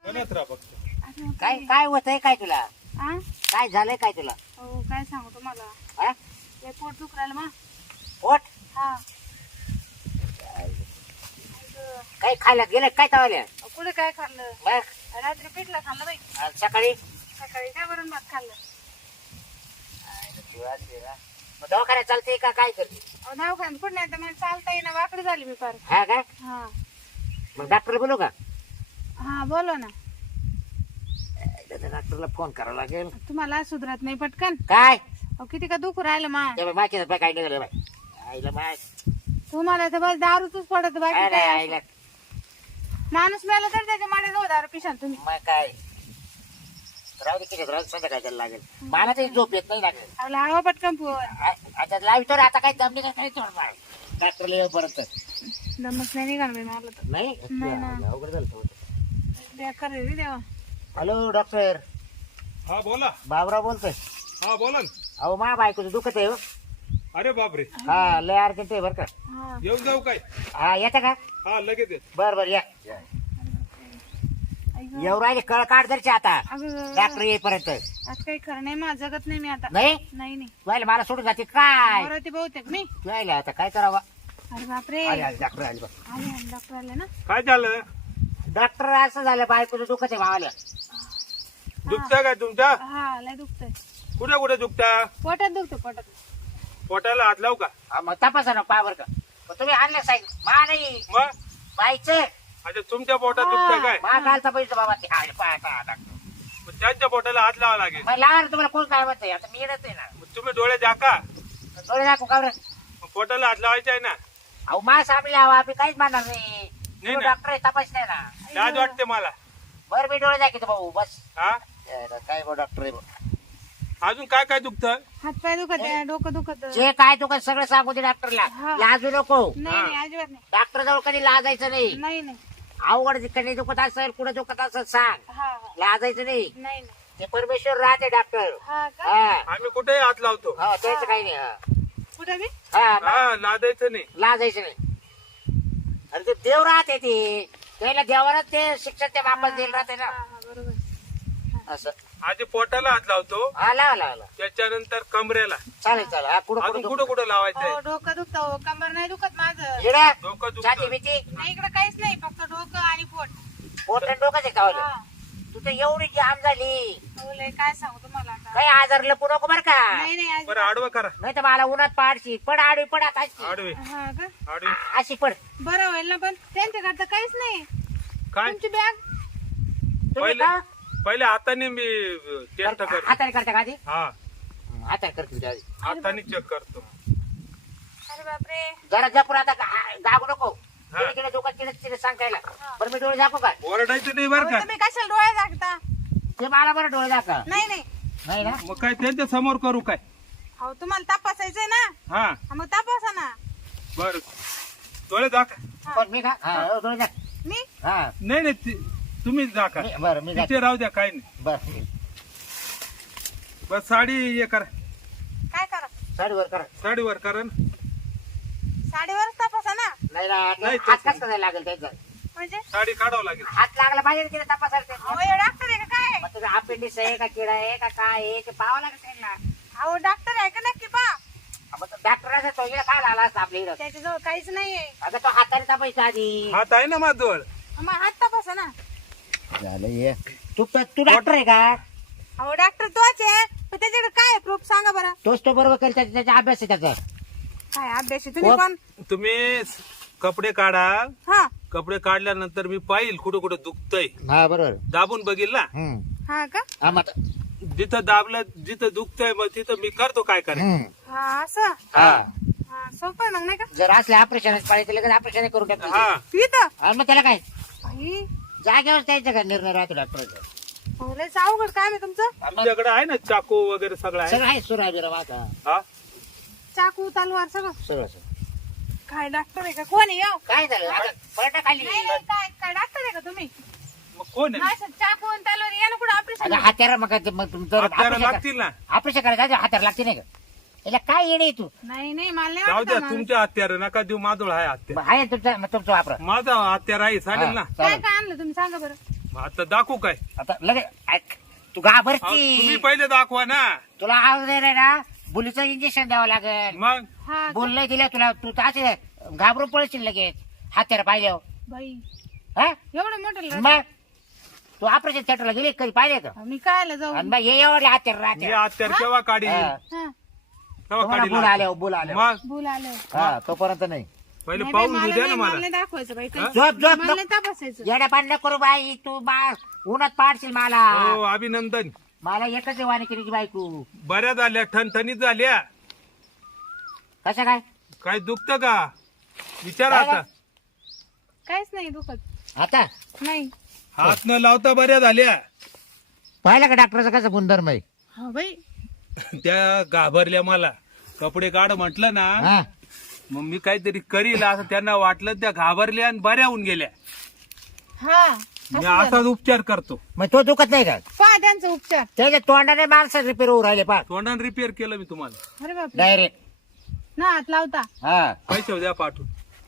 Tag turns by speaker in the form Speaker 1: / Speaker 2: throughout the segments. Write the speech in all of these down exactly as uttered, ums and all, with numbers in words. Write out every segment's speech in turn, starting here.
Speaker 1: म्हणत राहा फक्त.
Speaker 2: काय काय होतंय काय तुला
Speaker 3: आ?
Speaker 2: काय झालंय काय तुला
Speaker 3: अहो काय सांगू तुम्हाला
Speaker 2: हा?
Speaker 3: ते पोट दुख राहिलं मा
Speaker 2: पोट
Speaker 3: हा
Speaker 2: काही खायला गेलं काय तवाल्या
Speaker 3: अहो, कुठे काय खाल्लं
Speaker 2: मग
Speaker 3: रात्री पिठलं खाल्लं बाई
Speaker 2: आणि सकाळी
Speaker 3: सकाळी काय वरण भात खाल्लं
Speaker 2: मग दवाखान्यात चालते का काय करते
Speaker 3: अहो दवाखान्यात कुठे नाही तर मला चालता येईना वाकडी झाली मी फार
Speaker 2: हा का
Speaker 3: हा
Speaker 2: मग डॉक्टर बोलू का
Speaker 3: हा बोलो ना
Speaker 2: डॉक्टरला फोन करावा लागेल
Speaker 3: तुम्हाला सुधरत नाही पटकन
Speaker 2: काय
Speaker 3: अहो किती का दुखू राहिलं मा
Speaker 2: माहिती काय निघालं बाई आईला माय
Speaker 3: तुम्हाला तर बस दारूच पडत बाकी
Speaker 2: आईला
Speaker 3: काय
Speaker 2: आईला
Speaker 3: माणूस मेला तर त्याच्या माडे जाऊ दारू पिशाल तुम्ही
Speaker 2: मग काय राहू दे किती राहू संध्याकाळी त्याला लागेल मला तरी झोप येत नाही लागेल
Speaker 3: अहो लावा पटकन फोन
Speaker 2: आ- आता लावितो रे, आता काही दम निघत नाही थोडं डॉक्टरला येऊपर्यंत
Speaker 3: दमच नाही निघाल बाई मला तर
Speaker 2: नाही
Speaker 3: नाही ना.
Speaker 2: अवघड झालं थोडं.
Speaker 3: बेकार रे रे देवा
Speaker 2: हॅलो डॉक्टर
Speaker 1: हा बोला.
Speaker 2: बाबराव बोलतोय
Speaker 1: हा बोला ना.
Speaker 2: अहो मा बायकोचं दुखत आहे हो.
Speaker 1: अरे बापरे,
Speaker 2: हा लय अर्जंट आहे बरं का
Speaker 3: हा
Speaker 1: येऊन जाऊ काय?
Speaker 2: हा येतं का
Speaker 1: हा लगेच येत.
Speaker 2: बर बर या
Speaker 3: अगं
Speaker 2: येऊ राहिले कळ काढ दरचे आता
Speaker 3: अगं
Speaker 2: डॉक्टर येईपर्यंत
Speaker 3: आज काही खरं नाही मा जगत नाही मी आता
Speaker 2: नाही
Speaker 3: नाही नाही
Speaker 2: तुला मला सोडून जाते काय
Speaker 3: बरं ते बहुतेक मी
Speaker 2: तुला आता काय करावं
Speaker 3: अरे बापरे
Speaker 2: आले
Speaker 3: आले
Speaker 2: आले डॉक्टर आले बघ.
Speaker 3: आले डॉक्टर आले ना
Speaker 1: काय झालं?
Speaker 2: डॉक्टर असं झालं बायकोचं दुखत आहे मावाल्या
Speaker 1: दुखता काय तुमच्या?
Speaker 3: हा लय दुखतंय
Speaker 1: कुठे कुठे दुखता?
Speaker 3: पोटात दुखतं पोटात
Speaker 1: पोटाला हात लावू का?
Speaker 2: हा, मग तपासा ना पावर का मग तुम्ही आणलं साहेब मा नाही
Speaker 1: मग
Speaker 2: बाईचं
Speaker 1: अच्छा तुमच्या पोटात दुखतंय काय?
Speaker 2: मा घालता पाहिजे बाबा ते हाड पाय पाय डॉक्टर
Speaker 1: मग त्यांच्या पोटाला हात लावा लागेल.
Speaker 2: मग लावा ना तुम्हाला कोण काय म्हणतंय आता मी येणच आहे ना
Speaker 1: मग तुम्ही डोळे झाका.
Speaker 2: डोळे दाखवू का बरं?
Speaker 1: मग पोटाला हात लावायचा आहे ना.
Speaker 2: अहो मा सामने लावा आम्ही काहीच मानणार नाही
Speaker 1: नाही
Speaker 2: तुम्ही
Speaker 1: ना.
Speaker 2: डॉक्टर आहे तपास नाही ना
Speaker 1: लाज वाटते मला.
Speaker 2: बरं मी डोळे दाखवतो भाऊ बस
Speaker 1: हा
Speaker 2: अरे, काय भाऊ डॉक्टर आहे भाऊ.
Speaker 1: अजून काय काय दुखतं?
Speaker 3: हात पाय दुखत आहे, डोकं दुखत
Speaker 2: जे काय तू सगळं सांगू दे डॉक्टरला
Speaker 3: हा.
Speaker 2: लाजू नको
Speaker 3: नाही नाही अजिबात नाही
Speaker 2: डॉक्टर जवळ कधी लाजायचं नाही
Speaker 3: नाही नाही
Speaker 2: अवघड कधी दुखत असेल कुठे दुखत असेल सांग
Speaker 3: हा हा
Speaker 2: लाजायचं नाही
Speaker 3: नाही नाही
Speaker 2: ते परमेश्वर राहते डॉक्टर
Speaker 3: हा का
Speaker 2: हा
Speaker 1: आम्ही कुठेही हात लावतो.
Speaker 2: हो त्याचं काही नाही हा.
Speaker 3: कुठे बी
Speaker 2: हा मग
Speaker 1: हा लादायचं नाही.
Speaker 2: लाजायचं नाही अरे ते देव राहते ते त्याला देवालाच ते शिक्षण त्या बापास देईल राहते ना
Speaker 3: हा हा बरोबर
Speaker 2: असं
Speaker 1: आधी पोटाला हात लावतो,
Speaker 2: हा लावा लावा लावा.
Speaker 1: त्याच्यानंतर कमरेला,
Speaker 2: चालेल चालेल हा कुठं
Speaker 1: अजून
Speaker 2: कुठं
Speaker 1: कुठं कुठं लावायचंय?
Speaker 3: हो डोकं दुखतं हो कंबर नाही दुखत माझं
Speaker 2: इकडं
Speaker 1: डोकं
Speaker 2: छाती
Speaker 1: दुखतं.
Speaker 2: भीती
Speaker 3: नाही इकडे काहीच नाही फक्त डोकं आणि पोट
Speaker 2: पोट आणि डोकंच आहे कावलं
Speaker 3: हा
Speaker 2: तू तर एवढी जाम झाली
Speaker 3: हो लय काय सांगू तुम्हाला आता
Speaker 2: काही आजार लपू नको बरं का
Speaker 3: नाही नाही
Speaker 1: बरं
Speaker 3: अजिबात.
Speaker 1: आडवं करा.
Speaker 2: नाही तर मला उन्हात पाडशी पड आडवी पड आता अशी.
Speaker 1: आडवे
Speaker 3: हा का
Speaker 1: आडवे
Speaker 2: अशी पड
Speaker 3: बरं होईल ना पण त्यांच्याकडे काहीच नाही
Speaker 1: काय?
Speaker 3: तुमची बॅग
Speaker 2: तुम्ही
Speaker 1: पहिले
Speaker 2: का
Speaker 1: पहिले हाताने मी टेस्ट करतो.
Speaker 2: हाताने करता का आधी
Speaker 1: हा
Speaker 2: हाताने करतो तुझ्या आधी.
Speaker 1: हाताने चेक करतो.
Speaker 3: अरे बापरे
Speaker 2: जरा जपून आता गा- गागू नको
Speaker 1: हा.
Speaker 2: तिकडे तिकडे डोकं तिकडे तिकडे सांगायला बरं मी डोळे दाखवू का
Speaker 1: ओरडायचं नाही बरं
Speaker 3: अहो,
Speaker 1: का.
Speaker 3: तुम्ही कशाला डोळे दाखता
Speaker 2: ते मला बरं डोळे दाखवा
Speaker 3: नाही नाही
Speaker 2: नाही ना
Speaker 1: मग काय त्यांच्या समोर करू काय?
Speaker 3: अहो तुम्हाला तपासायचंय ना
Speaker 1: हा
Speaker 3: हा, मग तपासा ना
Speaker 1: बर डोळे दाखा.
Speaker 2: पण मी का हा हो, डोळे दाख
Speaker 3: मी
Speaker 2: हा
Speaker 1: नाही नाही ती- तुम्हीच दाखा.
Speaker 2: मी- बरं मी दाख
Speaker 1: तिथे राहू द्या काय नाही.
Speaker 2: बरं
Speaker 1: बस साडी हे करा,
Speaker 3: काय करा
Speaker 2: साडीवर करा
Speaker 1: साडीवर करा ना.
Speaker 3: साडीवरच तपासा ना
Speaker 2: नाही ना
Speaker 1: नाही,
Speaker 2: हात
Speaker 1: तसं
Speaker 2: कसं नाही लागेल त्याचा
Speaker 3: म्हणजे
Speaker 1: साडी काढावं लागेल.
Speaker 2: हात लागला पाहिजे ना तिला तपासायला
Speaker 3: अहो हे डॉक्टर आहे का काय
Speaker 2: मग तुझं अपेंडिक्स आहे का किडा आहे का काय आहे ते पाहावं लागेल त्यांना
Speaker 3: अहो डॉक्टर आहे का नक्की पा
Speaker 2: मग डॉक्टराचा तो इकडे काय आला असता आपल्या इकडं
Speaker 3: त्याच्याजवळ काहीच नाहीये
Speaker 2: अगं तो हाताने तपायचा आधी
Speaker 1: हात आहे ना माझ्याजवळ.
Speaker 3: मग हात तपासा ना
Speaker 2: झालं ये तू तू डॉक्टर आहे का
Speaker 3: अहो डॉक्टर तोच आहे पण त्याच्याकडे काय प्रूफ सांगा बरं
Speaker 2: तोच तो बरोबर करेल त्याचा त्याचा अभ्यास आहे त्याचा
Speaker 3: काय अभ्यास आहे? तुम्ही
Speaker 2: कोण?
Speaker 3: कोण
Speaker 1: तुम्ही कपडे काढा.
Speaker 3: हा
Speaker 1: कपडे काढल्यानंतर मी पाहिल कुठं कुठं दुखतय,
Speaker 2: हा बरोबर
Speaker 1: दाबून बघील ना.
Speaker 2: हम्म
Speaker 3: हा का
Speaker 2: हा मग
Speaker 1: जिथं दाबलं जिथं दुखतंय मग तिथं मी करतो काय करायचं.
Speaker 2: हम्म
Speaker 3: हा असं
Speaker 2: हा
Speaker 3: हा सोपं आहे मग नाही का
Speaker 2: जर असले ऑपरेशन पाहिजे लगेच ऑपरेशन करून टाकतो
Speaker 1: हा
Speaker 3: इथं
Speaker 2: आणि मग त्याला काय
Speaker 3: आई,
Speaker 2: जागेवर त्याचा काय निर्णय राहतो डॉक्टरचा
Speaker 3: अहो, लयच अवघड काय आहे तुमचं
Speaker 1: तुमच्याकडे आहे ना चाकू वगैरे सगळं आहे.
Speaker 2: सगळं आहे सुरा बिरा वाचा
Speaker 1: हा
Speaker 3: चाकू तलवार सगळं
Speaker 2: सगळं सगळं
Speaker 3: काय डॉक्टर आहे का कोण आहे यो?
Speaker 2: काय झालं आता पलटा खाली
Speaker 3: नाही नाही, काय काय डॉक्टर आहे का तुम्ही
Speaker 1: मग कोण आहे?
Speaker 3: असं चाकू आणि तलवार यानं कुठं ऑपरेशन
Speaker 2: आता हात्याला मग काय- मग तुमचं
Speaker 1: आपल्याला
Speaker 2: ऑपरेशन
Speaker 1: लागतील ना.
Speaker 2: ऑपरेशन करायचं हात्याला लागते नाही का याला काय येणे तू
Speaker 3: नाही नाही मला नाही
Speaker 1: जाऊ
Speaker 3: वाटत
Speaker 1: द्या
Speaker 3: मला.
Speaker 1: तुमच्या हत्यार नका देऊ, माझं आहे हत्यार.
Speaker 2: आहे तुमचं मग तुमचं वापरा
Speaker 1: माझा हत्यार आहे चालेल ना.
Speaker 2: हा,
Speaker 3: काय
Speaker 2: चालेल
Speaker 3: काय आणलं तुम्ही सांगा बरं
Speaker 1: मग आता दाखवू काय
Speaker 2: आता लगेच ऐक, तू
Speaker 1: अहो, तुम्ही
Speaker 2: घाबरती
Speaker 1: पहिले दाखवा ना.
Speaker 2: तुला आवाज दे रे ना बुलीचं इंजेक्शन द्यावं लागेल.
Speaker 1: मग
Speaker 3: हा
Speaker 2: बोल नाही दिलं तुला तू तर असे घाबरून पळशील लगेच हात्याला पाहिलं
Speaker 3: बाई
Speaker 2: हा
Speaker 3: एवढं मोठं
Speaker 2: मग तू ऑपरेशन थिएटरला गेली कधी पाहिले का
Speaker 3: मी कायला जाऊ
Speaker 2: आणि मग हे एवढे हात्याला
Speaker 1: हे
Speaker 2: राहते
Speaker 1: हत्यार केव्हा काढी
Speaker 2: हा.
Speaker 3: हा
Speaker 1: केव्हा काढी
Speaker 2: बोल आले बोल आले
Speaker 1: मग
Speaker 3: बोल आलं
Speaker 2: हा तोपर्यंत नाही
Speaker 1: पहिले
Speaker 3: नाही बाई,
Speaker 1: पाहून घेऊ
Speaker 3: मला
Speaker 1: द्या
Speaker 3: नाही-
Speaker 1: ना
Speaker 3: मला
Speaker 1: मला.
Speaker 3: नाही दाखवायचं बाई काही.
Speaker 2: झोप झोप
Speaker 3: मला नाही तपासायचं
Speaker 2: येड्या पाणी करू बाई तू बा उन्हात पाडशील मला
Speaker 1: हो अभिनंदन.
Speaker 2: मला एकच आहे वाणिकिरीची बायको
Speaker 1: बऱ्या झाल्या ठणठणीत झाल्या.
Speaker 2: कसं काय
Speaker 1: काय दुखतं का विचार
Speaker 2: काय
Speaker 1: आता.
Speaker 3: काहीच नाही दुखत
Speaker 2: आता
Speaker 3: नाही.
Speaker 1: हात न लावता बऱ्या झाल्या.
Speaker 2: पाहिलं का डॉक्टरचा कसं गुणधर्म आहे
Speaker 3: हा बाई
Speaker 1: त्या घाबरल्या मला. कपडे काढ म्हटलं ना
Speaker 2: हा
Speaker 1: मग मी काहीतरी करील असं त्यांना वाटलं. त्या घाबरल्या आणि बऱ्या होऊन गेल्या.
Speaker 3: हा
Speaker 1: मी असाच उपचार करतो.
Speaker 2: मग तो दुखत नाही का
Speaker 3: पहा त्यांचा उपचार.
Speaker 2: त्याच्या तोंडाने माणसं रिपेअर होऊ राहिले पा
Speaker 1: तोंडाने रिपेअर केलं मी तुम्हाला.
Speaker 3: अरे बापरे
Speaker 2: डायरेक्ट
Speaker 3: ना हात लावता.
Speaker 2: हा
Speaker 1: पैसे द्या पाठवून.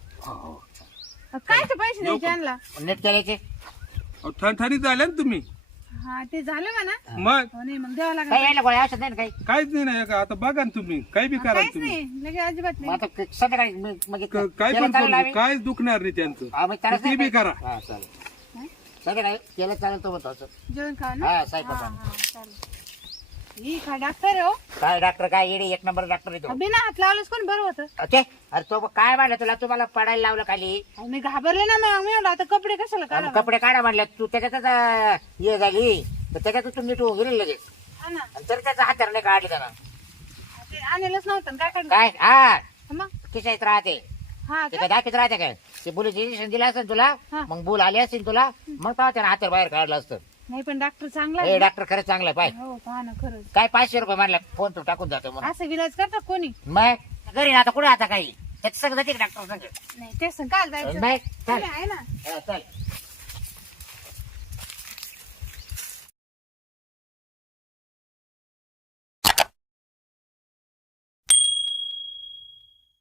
Speaker 3: काय ते पैसे द्यायचे त्यांना.
Speaker 2: नेट केल्याचे
Speaker 1: अहो, ठणठणीत झाल्या ना तुम्ही.
Speaker 3: हा ते झालं म्हणा.
Speaker 1: मग
Speaker 3: हो नाही मग द्यावं लागेल.
Speaker 2: काही यायला गोळ्या औषध नाही ना काही
Speaker 1: काहीच नाही ना का आता बघा ना तुम्ही काही बी करा
Speaker 3: काहीच
Speaker 1: तुम्ही.
Speaker 3: नाही लगे अजिबात
Speaker 2: मग
Speaker 3: नाही.
Speaker 2: आता संध्याकाळी मी- म्हणजे
Speaker 1: क- काय
Speaker 2: केलं
Speaker 1: पण
Speaker 2: चालेल
Speaker 1: करू
Speaker 2: आम्ही?
Speaker 1: काहीच दुखणार नाही त्यांचं.
Speaker 2: हा, मग त्याला
Speaker 1: किती बी करा.
Speaker 2: हा चालेल संध्याकाळी केलं चालेल तो म्हणतो असं.
Speaker 3: जेवण खावा ना.
Speaker 2: हा
Speaker 3: हा,
Speaker 2: साहेब
Speaker 3: हा, चालेल. ही खा डॉक्टर आहे हो.
Speaker 2: काय डॉक्टर काय येडे एक नंबर डॉक्टर येतो
Speaker 3: बिना हात लावलंच कोण बरं होतं.
Speaker 2: ओके अरे तो काय म्हणलं तुला तुम्हाला पडायला लावलं खाली
Speaker 3: अहो, मी घाबरले ना मग मी म्हणलं आता कपडे कशाला
Speaker 2: आणि
Speaker 3: काढा.
Speaker 2: कपडे काढा म्हणलं तू त्याच्यातच अं, हे झाली तर त्याच्यातच तू नीट होऊन गेली लगेच
Speaker 3: हा ना
Speaker 2: आणि तरी त्याचा हातार नाही काढले त्याला
Speaker 3: ते आणलेलंच नव्हतं ना, काय काढलं
Speaker 2: काय हा
Speaker 3: मग.
Speaker 2: खिशात राहते
Speaker 3: हा
Speaker 2: ते
Speaker 3: का?
Speaker 2: काय दाखवत राहते काय ते बुलीचे इंजेक्शन दिलं असेल तुला
Speaker 3: हा.
Speaker 2: मग बुल आली असेल तुला मग तेव्हा त्यानं हातार बाहेर काढलं असतं
Speaker 3: नाही पण डॉक्टर चांगला
Speaker 2: हे
Speaker 3: आहे.
Speaker 2: डॉक्टर खरंच चांगलं आहे पाय
Speaker 3: हो पहा ना खरंच.
Speaker 2: काय पाचशे रुपये म्हणलं फोन तो टाकून जातो म्हणून
Speaker 3: असं विलाज करतात कोणी.
Speaker 2: मग घरी ना आता कुठे आता काही त्याचं सगळं जाते डॉक्टर सांगते
Speaker 3: नाही ते सांग काय जायचं.
Speaker 2: नाही चल
Speaker 3: आहे ना
Speaker 2: हा, चल